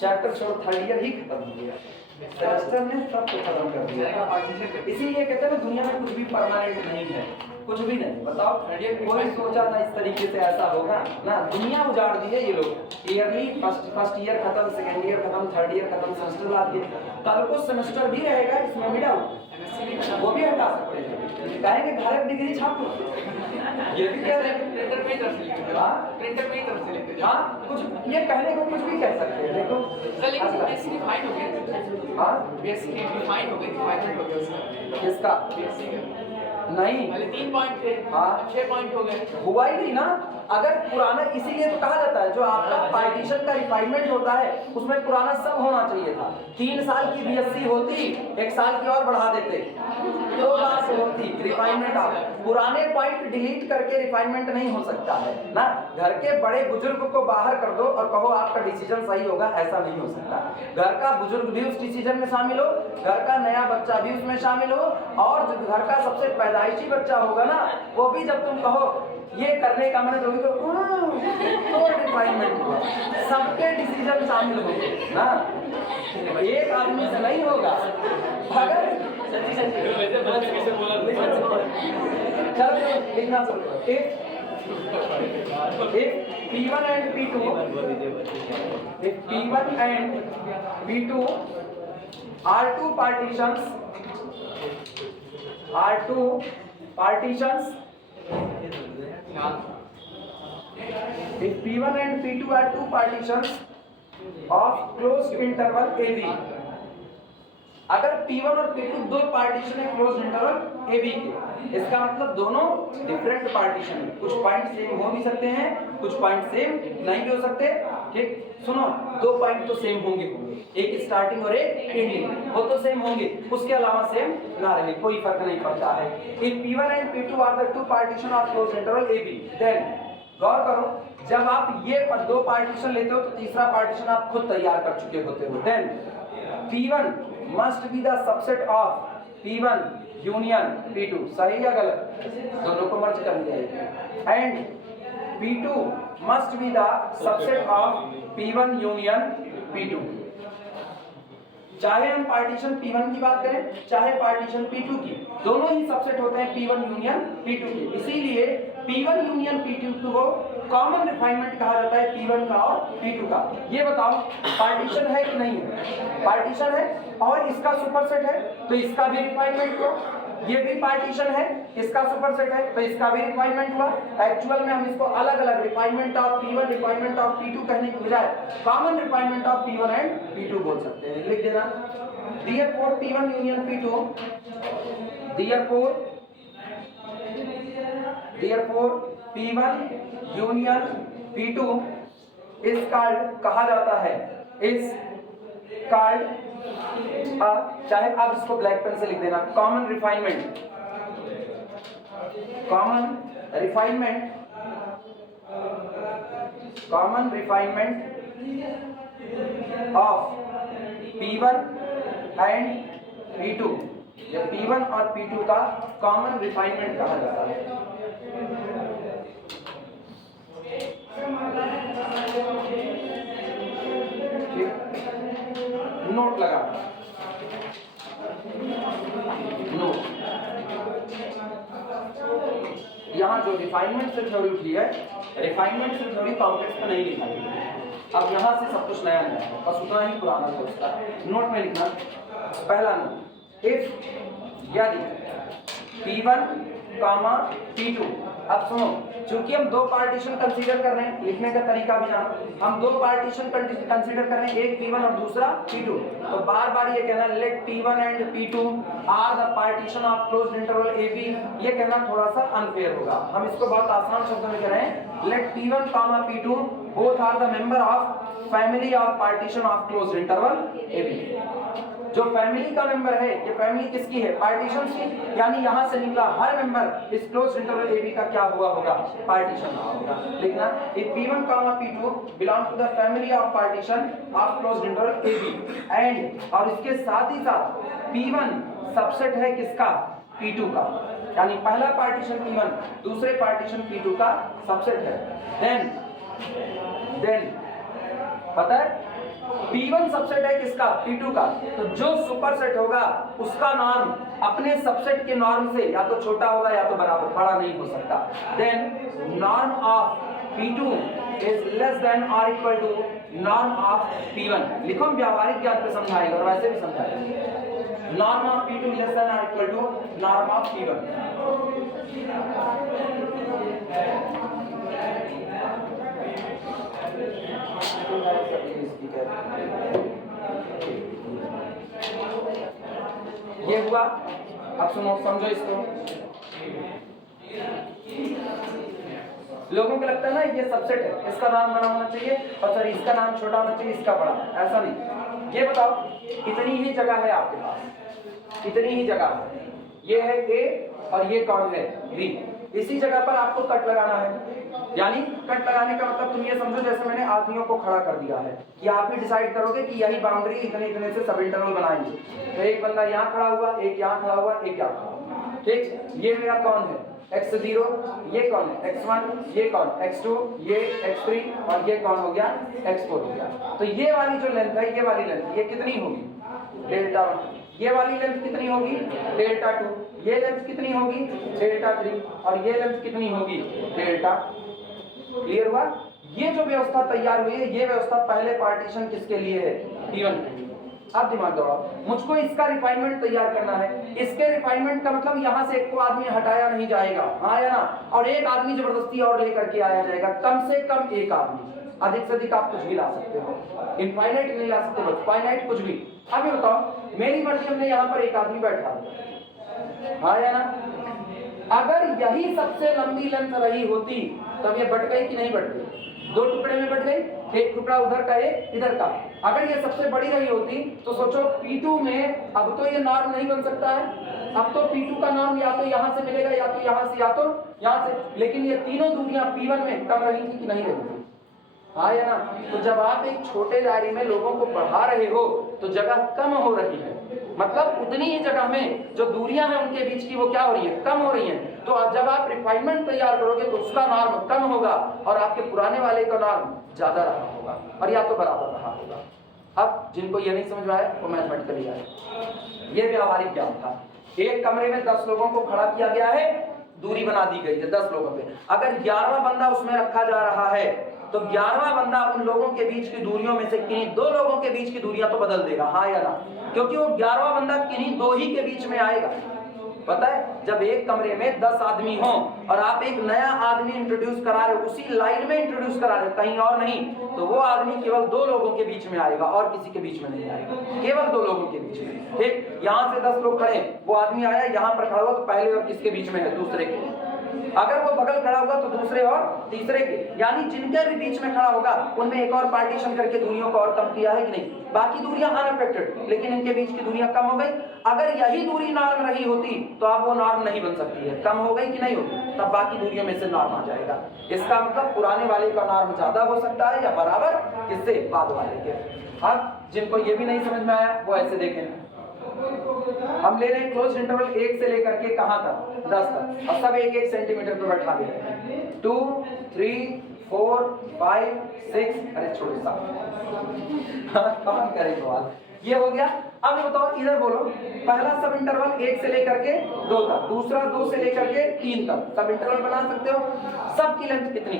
चैप्टर छोड़ थर्ड ईयर ही खत्म हो गया, सेमेस्टर ने सब कुछ खत्म कर दिया। इसीलिए कहते हैं ना, दुनिया में कुछ भी परमानेंट नहीं है, कुछ भी नहीं। बताओ कोई सोचा था इस तरीके से ऐसा होगा ना, दुनिया उजाड़ दी है ये लोग। ईयरली फर्स्ट ईयर खत्म, सेकेंड ईयर खत्म, थर्ड ईयर खत्म, सेमेस्टर ला दिए। कल को सेमेस्टर भी रहेगा, इसमें भी डाउट, वो भी हटा सकते हैं, कहेंगे घर डिग्री छाप ये भी कह रहे हैं, प्रिंटर में ही तरफ से लिखते हैं। हाँ, कुछ ये कहने को कुछ भी कह सकते हैं। देखो सर, लेकिन बेसिक डिफाइन हो गया। हाँ, बेसिक डिफाइन हो गया, डिफाइनमेंट हो गया उसका, किसका? बेसिक नहीं, पहले 3 पॉइंट थे, हाँ 6 पॉइंट हो गए। हुआ ही नहीं ना। अगर पुराना, इसीलिए तो कहा जाता है जो आपका पार्टीशन का रिफाइनमेंट होता है उसमें पुराना सब होना चाहिए था। 3 साल की बीएससी होती, 1 साल की और बढ़ा देते, 2 बार से होती रिफाइनमेंट। आप पुराने पॉइंट डिलीट करके रिफाइनमेंट नहीं हो सकता है ना। घर के बड़े बुजुर्ग को बाहर कर दो और कहो आपका डिसीजन सही होगा, ऐसा नहीं हो सकता। घर का बुजुर्ग भी उस डिसीजन में शामिल हो, घर का नया बच्चा भी उसमें शामिल हो, और जो घर का सबसे पैदाइशी बच्चा होगा ना वो भी जब तुम कहो ये करने का मैंने तो रिफाइनमेंट हुआ, सबके डिसीजन शामिल होंगे ना, एक आदमी से नहीं होगा। अगर चलो लिखना शुरू करो। if P1 and P2 are two partitions, if P1 and P2 are two partitions of closed interval AB, अगर P1 और P2 दो पार्टीशन है क्लोज इंटरवल AB के, इसका मतलब दोनों डिफरेंट पार्टीशन है। कुछ पॉइंट सेम हो भी सकते हैं, कुछ पॉइंट सेम नहीं भी हो सकते। ठीक, सुनो, 2 पॉइंट तो सेम होंगे, एक स्टार्टिंग और एक एंडिंग, वो तो सेम होंगे, उसके अलावा सेम ना रहे, कोई फर्क नहीं पड़ता है। If P1 and P2 are the two partition of closed interval AB, then गौर करो, जब आप ये 2 पार्टीशन लेते हो तो तीसरा पार्टीशन आप खुद तैयार कर चुके होते हो। Then P1 must be the subset of P1 union P2, सही या गलत, दोनों को मर्ज कर लिया। And P2 must be the subset of P1 union P2। चाहे हम पार्टीशन P1 की बात करें चाहे पार्टीशन P2 की, दोनों ही सबसेट होते हैं P1 यूनियन P2 के। इसीलिए P1 यूनियन P2 को कॉमन रिफाइनमेंट कहा जाता है P1 का और P2 का। ये बताओ पार्टीशन है कि नहीं है? पार्टीशन है, और इसका सुपरसेट है तो इसका भी रिफाइनमेंट हुआ। ये भी पार्टीशन है, इसका सुपरसेट है तो इसका भी रिफाइनमेंट हुआ। एक्चुअल में हम इसको अलग अलग refinement of P1 refinement of P2 कहने की बजाय common refinement of P1 and P2 बोल सकते हैं। लिख देना, therefore P1 union P2, therefore P1 union P2 is called, कहा जाता है, is called, चाहे आप इसको ब्लैक पेन से लिख देना, common refinement of P1 and P2। या P1 और P2 का कॉमन रिफाइनमेंट कहा जाता है। नोट लगा, नोट, यहाँ जो रिफाइनमेंट से थ्योरी उठी है, रिफाइनमेंट से थ्योरी कॉम्प्लेक्स में नहीं लिखाई है। अब यहाँ से सब कुछ नया नया है, बस उतना ही पुराना था उसका। नोट में लिखना, पहला नोट, इफ यदि P1, P2, अब सुनो, चूंकि हम 2 पार्टीशन कंसीडर कर रहे हैं, लिखने का तरीका भी जानो, हम 2 पार्टीशन कंसीडर कर रहे हैं, एक P1 और दूसरा P2, तो बार बार ये कहना let P1 and P2 are the partition of closed interval AB, ये कहना थोड़ा सा अनफेयर होगा। हम इसको बहुत आसान शब्दों में कह रहे हैं, let P1, P2 both are the member of family of partition of closed interval AB। जो फैमिली का मेंबर है, ये फैमिली किसकी है? पार्टीशन की, यानी यहाँ से निकला हर मेंबर इस क्लोज्ड इंटरवल AB का क्या हुआ होगा? पार्टीशन होगा। लिखना, if P1, P2 belong to the family of partition of closed interval AB and, और इसके साथ ही साथ P1 सबसेट है किसका? P2 का, यानी पहला पार्टीशन P1 दूसरे पार्टीशन P2 का सबसेट है। देन पता है P1 सबसेट है किसका? P2 का, तो जो सुपरसेट होगा उसका नॉर्म अपने सबसेट के नॉर्म से या तो छोटा होगा या तो बराबर, बड़ा नहीं हो सकता। Then norm of P2 is less than और equal to norm of P1। लिखो, हम व्यावहारिक ज्ञान पे समझाएंगे और वैसे भी समझाएंगे। Norm of P2 less than और equal to norm of P1। ये हुआ। अब सुनो, समझो इसको, लोगों को लगता है ना ये सबसेट है, इसका नाम बड़ा होना चाहिए और सर इसका नाम छोटा होना चाहिए, इसका बड़ा। ऐसा नहीं। ये बताओ इतनी ही जगह है आपके पास, इतनी ही जगह है, ये है ए और ये कौन है बी। इसी जगह पर आपको कट लगाना है। यानी कट लगाने का मतलब तुम ये समझो जैसे मैंने आदमियों को खड़ा कर दिया है कि आप ही डिसाइड करोगे कि यही बाउंड्री इतने इतने से सब इंटरवल बनाएंगे। तो एक बंदा यहाँ खड़ा हुआ, एक यहाँ खड़ा हुआ, एक यहाँ खड़ा हुआ, ठीक। ये मेरा कौन है x0, ये कौन है x1, ये कौन x2, ये x3 और ये कौन हो गया x4 हो गया। तो ये वाली जो लेंथ है, ये वाली लेंथ ये कितनी होगी डेल्टा 1, ये वाली लेंथ कितनी होगी डेल्टा 2, ये लेंथ कितनी होगी डेल्टा 3 और ये लेंथ कितनी होगी डेल्टा। क्लियर हुआ। ये जो व्यवस्था तैयार हुई है, ये व्यवस्था पहले पार्टीशन किसके लिए है P1 के लिए। अब दिमाग दौड़ाओ, मुझको इसका रिफाइनमेंट तैयार करना है। इसके रिफाइनमेंट का मतलब यहाँ से एक को आदमी हटाया नहीं जाएगा, हाँ या ना, और एक आदमी जबरदस्ती और लेकर के आया जाएगा। कम से कम एक आदमी, अधिक से अधिक आप कुछ भी ला सकते हो, इनफाइनाइट नहीं ला सकते, बस फाइनाइट कुछ भी। अब ये बताओ मेरी मर्जी, हमने यहाँ पर एक आदमी बैठा, हाँ या ना। अगर यही सबसे लंबी लेंथ रही होती तब ये बट गई कि नहीं बट गई, दो टुकड़े में बट गई, एक टुकड़ा उधर का एक इधर का। अगर ये सबसे बड़ी रही होती तो सोचो P2 में अब तो ये नॉर्म नहीं बन सकता है, अब तो P2 का नॉर्म या तो यहाँ से मिलेगा या तो यहाँ से या तो यहाँ से, लेकिन ये तीनों दूरियां P1 में कम रही थी कि नहीं रही थी, हाँ या ना। तो जब आप एक छोटे दायरे में लोगों को बढ़ा रहे हो तो जगह कम हो रही है, मतलब उतनी ही जगह में जो दूरियां हैं उनके बीच की वो क्या हो रही है कम हो रही हैं। तो जब आप रिफाइनमेंट तैयार करोगे तो उसका नॉर्म कम होगा और आपके पुराने वाले का नॉर्म ज्यादा रहा होगा और या तो बराबर रहा होगा। अब जिनको ये नहीं समझ में आया वो मैथमेटिकली आए, ये व्यावहारिक ज्ञान था। एक कमरे में 10 लोगों को खड़ा किया गया है, दूरी बना दी गई है 10 लोगों पे। अगर 11वां बंदा उसमें रखा जा रहा है तो 11वां बंदा उन लोगों के बीच की दूरियों में से किन्हीं 2 लोगों के बीच की दूरियां तो बदल देगा, हाँ या ना, क्योंकि वो 11वां बंदा किन्हीं 2 ही के बीच में आएगा। पता है जब एक कमरे में 10 आदमी हो और आप एक नया आदमी इंट्रोड्यूस करा रहे हो, उसी लाइन में इंट्रोड्यूस करा रहे हो, कहीं और नहीं, तो वो आदमी केवल 2 लोगों के बीच में आएगा और किसी के बीच में नहीं आएगा, केवल 2 लोगों के बीच में। ठीक, यहाँ से 10 लोग खड़े, वो आदमी आया यहाँ पर खड़ा हुआ तो पहले और किसके बीच में है दूसरे के, अगर वो बगल खड़ा होगा तो दूसरे और तीसरे के, यानी जिनके भी बीच में खड़ा होगा उनमें एक और पार्टीशन करके दूरियों को और कम किया है कि नहीं। बाकी दूरियां अनअफेक्टेड, लेकिन इनके बीच की दूरियां कम हो गई। अगर यही दूरी नॉर्म रही होती तो अब वो नॉर्म नहीं बन सकती है, कम हो गई कि नहीं होगी, तब बाकी दूरियों में से नॉर्म आ जाएगा। इसका मतलब पुराने वाले का नॉर्म ज्यादा हो सकता है या बराबर, किससे बाद वाले के। अब जिनको ये भी नहीं समझ में आया वो ऐसे देखें, हम ले रहे हैं क्लोज इंटरवल 1 से लेकर के कहां तक 10 तक, और सब 1-1 सेंटीमीटर पे बैठा दे रहे हैं। 2, 3, 4, 5, 6, अरे छोड़ो साहब कौन करे सवाल, ये हो गया। अब ये बताओ इधर बोलो, पहला सब इंटरवल 1 से लेकर के 2 तक, दूसरा 2 से लेकर के 3 तक, सब इंटरवल बना सकते हो। सब की लेंथ कितनी,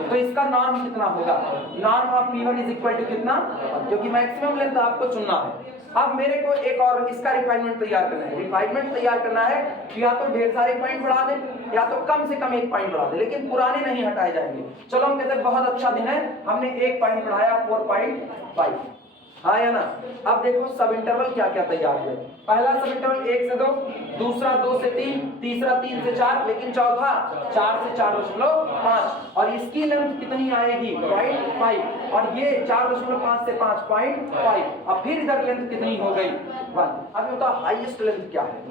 तो इसका नॉर्म कितना होगा, norm of P1 is equal to कितना, क्योंकि मैक्सिमम लेंथ आपको चुनना है। अब मेरे को एक और इसका रिफाइनमेंट तैयार करना है। रिफाइनमेंट तैयार करना है या तो ढेर सारे पॉइंट बढ़ा दे या तो कम से कम एक पॉइंट बढ़ा दे, लेकिन पुराने नहीं हटाए जाएंगे। चलो हम कहते हैं बहुत अच्छा दिन है, हमने एक पॉइंट बढ़ाया 4.5, हाँ या ना। अब देखो सब इंटरवल क्या क्या तैयार हुए, पहला सब इंटरवल 1 से 2, दूसरा 2 से 3, तीसरा 3 से 4, लेकिन चौथा 4 से 4.5, और इसकी लेंथ कितनी आएगी 0.5, और ये 4.5 से 5.5, और फिर इधर लेंथ कितनी हो गई 1। अब ये बताओ हाईएस्ट लेंथ क्या है,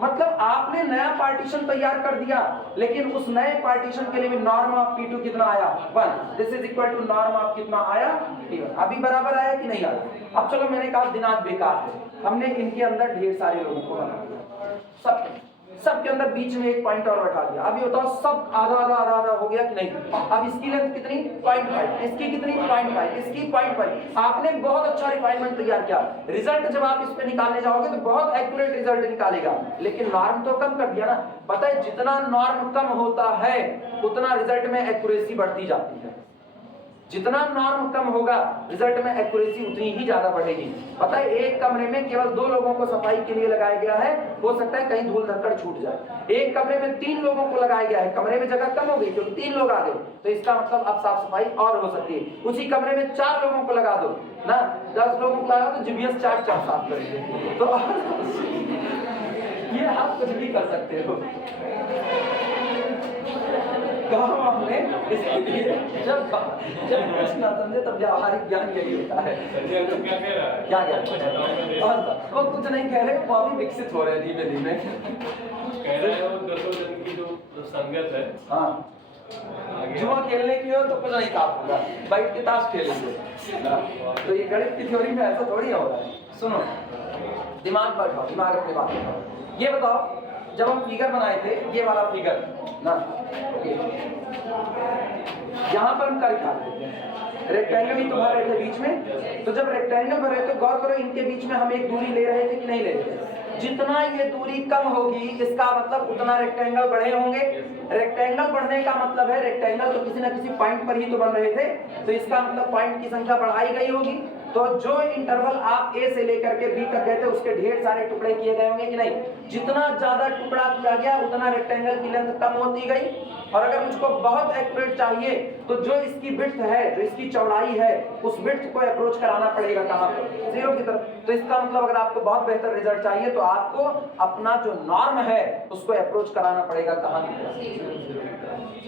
मतलब आपने नया पार्टीशन तैयार कर दिया, लेकिन उस नए पार्टीशन के लिए भी नॉर्म ऑफ P2 कितना आया 1, this is equal to norm of कितना आया P1। अभी बराबर आया कि नहीं आया। अब चलो मैंने कहा दिनांक बेकार है, हमने इनके अंदर ढेर सारे लोगों को बना दिया, सबके अंदर बीच में एक पॉइंट और बैठा दिया। अभी बताओ सब आधा आधा आधा आधा हो गया कि नहीं। अब इसकी लेंथ कितनी 0.5, इसकी कितनी 0.5, इसकी 0.5। आपने बहुत अच्छा रिफाइनमेंट तैयार किया, रिजल्ट जब आप इस पे निकालने जाओगे तो बहुत एक्यूरेट रिजल्ट निकालेगा, लेकिन नॉर्म तो कम कर दिया ना। पता है जितना नॉर्म कम होता है उतना रिजल्ट में एक्यूरेसी बढ़ती जाती है, जितना नॉर्म कम होगा रिजल्ट में एक्यूरेसी उतनी ही ज्यादा बढ़ेगी। पता है एक कमरे में केवल 2 लोगों को सफाई के लिए लगाया गया है, हो सकता है कहीं धूल धक्कड़ छूट जाए। एक कमरे में 3 लोगों को लगाया गया है, कमरे में जगह कम हो गई क्योंकि 3 लोग आ गए, तो इसका मतलब अब साफ सफाई और हो सकती है। उसी कमरे में 4 लोगों को लगा दो ना, 10 लोगों को लगा दो, जीबीएस 4 साफ करेंगे तो ये आप कुछ भी कर सकते हो। कहा हमने इसलिए जब कुछ ना समझे तब व्यावहारिक ज्ञान यही होता है। क्या वो कुछ नहीं कह रहे, वो अभी विकसित हो रहे हैं धीमे धीमे। कह रहे हो 200 जन की जो संगत है, हाँ जुआ खेलने की हो तो कुछ नहीं काम होगा, बैठ के ताश खेलेंगे। तो ये गणित की थ्योरी में ऐसा थोड़ी हो रहा है। सुनो, दिमाग बैठाओ, दिमाग अपने बात बताओ। ये बताओ, जब हम फिगर बनाए थे, ये वाला फिगर ना, यहाँ पर हम कर क्या रहे थे, रेक्टेंगल ही तो भर रहे थे बीच में। तो जब रेक्टेंगल भर रहे थे, गौर करो इनके बीच में हम एक दूरी ले रहे थे कि नहीं ले रहे थे? जितना ये दूरी कम होगी, इसका मतलब उतना रेक्टेंगल बड़े होंगे। रेक्टेंगल बढ़ने का मतलब है, रेक्टेंगल तो किसी ना किसी पॉइंट पर ही तो बन रहे थे, तो इसका मतलब पॉइंट की संख्या बढ़ाई गई होगी। तो जो इंटरवल आप ए से लेकर के बी तक गए थे, उसके ढेर सारे टुकड़े किए गए होंगे कि नहीं? जितना ज्यादा टुकड़ा किया गया, उतना रेक्टेंगल की लेंथ कम होती गई। और अगर मुझको बहुत एक्यूरेट चाहिए, तो जो इसकी विड्थ है, जो इसकी चौड़ाई है, उस विड्थ को अप्रोच कराना पड़ेगा कहाँ पर? 0 की तरफ। तो इसका मतलब अगर आपको बहुत बेहतर रिजल्ट चाहिए, तो आपको अपना जो नॉर्म है उसको अप्रोच कराना पड़ेगा कहाँ की तरफ?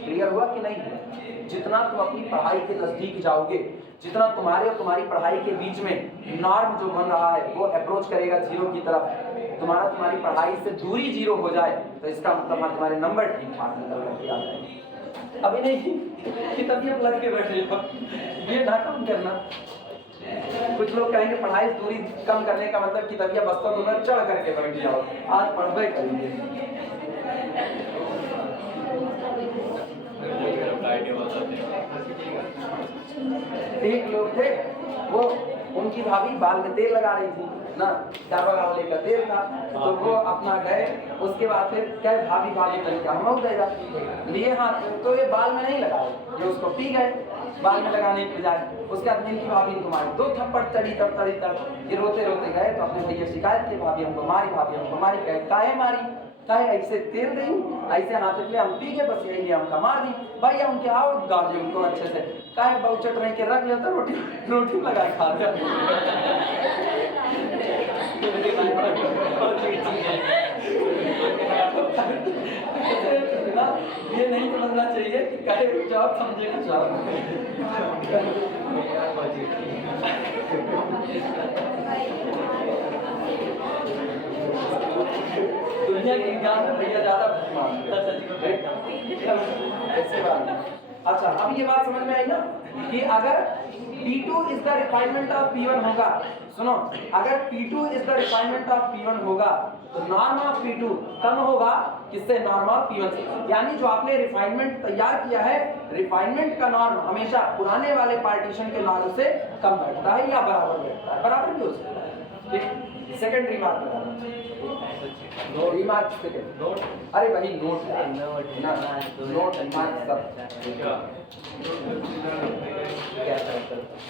क्लियर हुआ कि नहीं? जितना तुम अपनी पढ़ाई के नजदीक जाओगे, जितना तुम्हारे और तुम्हारी पढ़ाई के बीच में नॉर्म जो बन रहा है वो अप्रोच करेगा 0 की तरफ, तुम्हारी पढ़ाई से दूरी 0 हो जाए, तो इसका मतलब तुम्हारे नंबर ठीक ठाक निकल करके आ जाएंगे। अभी नहीं कि तबीयत लग के बैठे हो, ये ना काम करना। कुछ लोग कहेंगे पढ़ाई से दूरी कम करने का मतलब कि तबीयत बस्तर में चढ़ करके बैठ जाओ, आज पढ़वे करेंगे। एक लोग थे, वो उनकी भाभी बाल में तेल लगा रही थी ना, डाबा वाले का तेल था, तो वो अपना गए, उसके बाद फिर कहे भाभी तरीका हम देगा लिए हाथ, तो ये बाल में नहीं लगाए, ये उसको पी गए बाल में लगाने के बजाय। उसके बाद इनकी भाभी इनको मारी, 2 थप्पड़ तड़ी तब ये रोते रोते गए तो अपने भैया शिकायत की, भाभी हमको मारी। कहे काहे मारी? कहे ऐसे तेल दी, ऐसे हाथ ले हम पी गए, बस यही हमका मार दी। भैया उनके आओ गाजे उनको अच्छे से, काहे बहुचट रह के रख लेता, रोटी लगा खा लिया। ये नहीं समझना चाहिए कि काहे जॉब समझे ना जॉब। दुनिया के ज्ञान में भैया ज्यादा ऐसी बात। अच्छा, अब ये बात समझ में आई ना कि अगर P2 is the refinement of P1 होगा, सुनो, अगर P2 is the refinement of P1 होगा, तो नॉर्म ऑफ P2 कम होगा किससे? नॉर्म ऑफ P1 से। यानी जो आपने रिफाइनमेंट तैयार किया है, रिफाइनमेंट का नॉर्म हमेशा पुराने वाले पार्टीशन के नॉर्म से कम बैठता है या बराबर बैठता है, बराबर भी हो सकता है। ठीक, सेकंड रिमार्क लगाना, रिमार्क सेकंड नोट, अरे वही नोट नोट रिमार्क सब।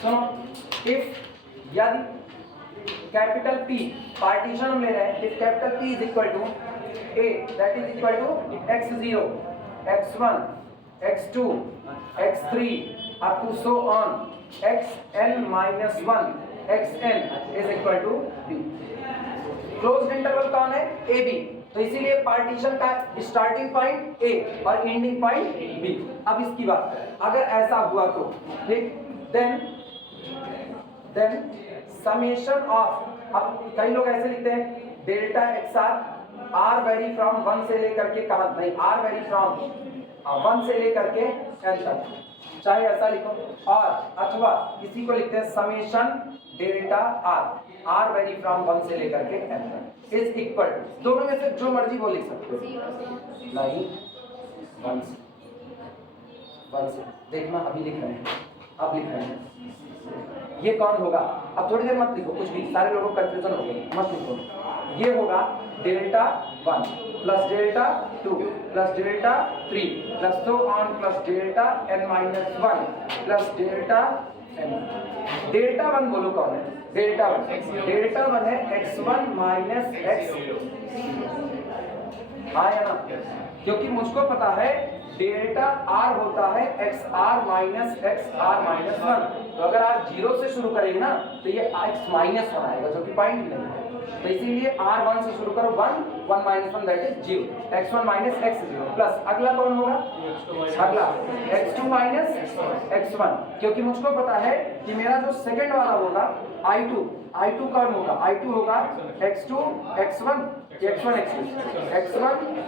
सुनो, इफ यदि कैपिटल P पार्टीशन हम ले रहे हैं, if capital P is equal to A, that is equal to x0, x1, x2, x3 up to so on xn minus 1, xn is equal to B। Closed interval कौन है? AB। तो इसीलिए पार्टीशन का स्टार्टिंग पॉइंट A और एंडिंग पॉइंट B। अब इसकी बात करें, अगर ऐसा हुआ तो ठीक, देन समेशन ऑफ, अब कई लोग ऐसे लिखते हैं delta XR, R very from 1 से लेकर के कहां नहीं, R वेरी फ्रॉम 1 से लेकर के n तक, चाहे ऐसा लिखो, और अथवा इसी को लिखते हैं summation delta R very from 1 से लेकर के n तक इज इक्वल, दोनों में से जो मर्जी वो लिख सकते हो। नहीं, 1 से देखना, अभी लिख रहे हैं, अब लिख रहे हैं। ये कौन होगा? अब थोड़ी देर मत लिखो कुछ भी, सारे लोगों को कंफ्यूजन हो गई, मत लिखो। ये होगा delta 1 plus delta 2 plus delta 3 plus so on plus delta n minus 1 plus delta n। Delta 1 बोलो कौन है? डेल्टा 1 है x1 माइनस x, हाँ या ना? क्योंकि मुझको पता है डेल्टा R होता है XR माइनस XR माइनस 1, तो अगर आप 0 से शुरू करेंगे ना, तो ये x माइनस 1 आएगा, जो कि पॉइंट नहीं है। तो इसीलिए R1 से शुरू करो 1 1 minus 1 that is 0 x1 minus x0 plus अगला कौन होगा अगला x2 माइनस x1 क्योंकि मुझको पता है कि मेरा जो सेकंड वाला होगा I2 कौन होगा I2 होगा x2 x1 x1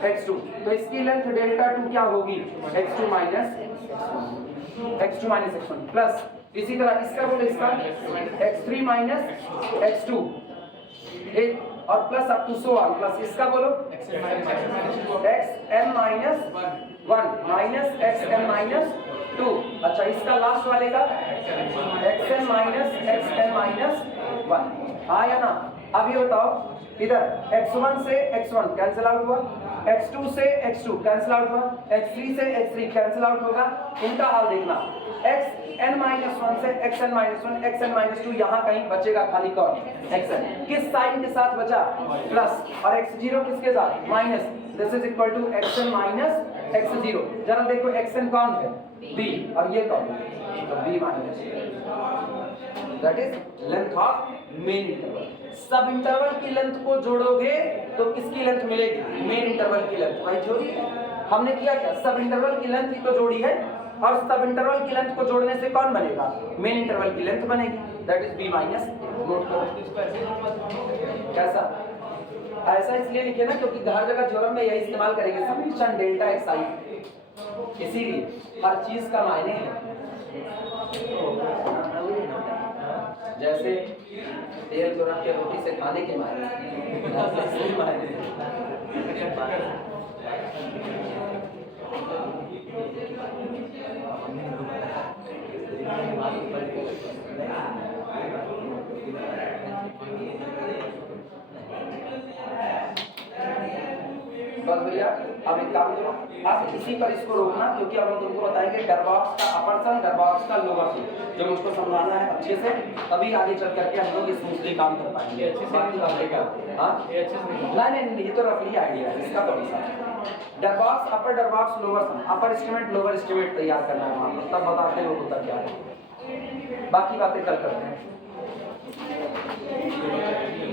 x2 तो इसकी लेंथ डेल्टा 2 क्या होगी x2 माइनस x1 प्लस इसी तरह इसका बोले इसका x3 माइनस x2 और plus up to so on plus इसका बोलो xn minus 1 minus xn minus 2 अच्छा इसका लास्ट वाले का xn माइनस 1 आया ना। अब ये बताओ इधर x1 से x1 कैंसिल आउट हुआ x2 से x2 कैंसिल आउट हुआ x3 से x3 कैंसिल आउट होगा उनका हाल देखना xn-1 से xn-2 यहाँ कहीं बचेगा खाली कौन xn किस साइन के साथ बचा प्लस और x0 किसके साथ minus this is equal to xn minus x0 जरा देखो xn कौन है b और ये कौन है तो b minus that is length of main interval. सब इंटरवल की लेंथ को जोड़ोगे तो किसकी लेंथ मिलेगी मेन इंटरवल की लेंथ भाई जोड़ी हमने किया क्या सब इंटरवल की लेंथ ही तो जोड़ी है और सब इंटरवल की लेंथ को जोड़ने से कौन बनेगा मेन इंटरवल की लेंथ बनेगी that is b minus note करो कैसा ऐसा इसलिए लिखे ना क्योंकि हर जगह थ्योरम में यही इस्तेमाल करेंगे समेशन डेल्टा xi इसीलिए हर चीज का मायने है जैसे तेल थोड़ा के रोटी से खाने के मायने बस भैया अब एक काम करो आप इसी पर इसको रोकना क्योंकि अब हम तुमको बताएंगे डरबॉक्स का अपर सन डरबॉक्स का लोअर सन जो मुझको समझाना है अच्छे से तभी आगे चल करके हम लोग स्मूथली काम कर पाएंगे अच्छे से नहीं ये तो रफली आइडिया है इसका कौन सा डरबॉक्स अपर डरबॉक्स लोअर सन अपर एस्टिमेट लोअर एस्टिमेट तैयार करना है वहां तब बताते हैं वो होता क्या है बाकी बातें कल करते हैं।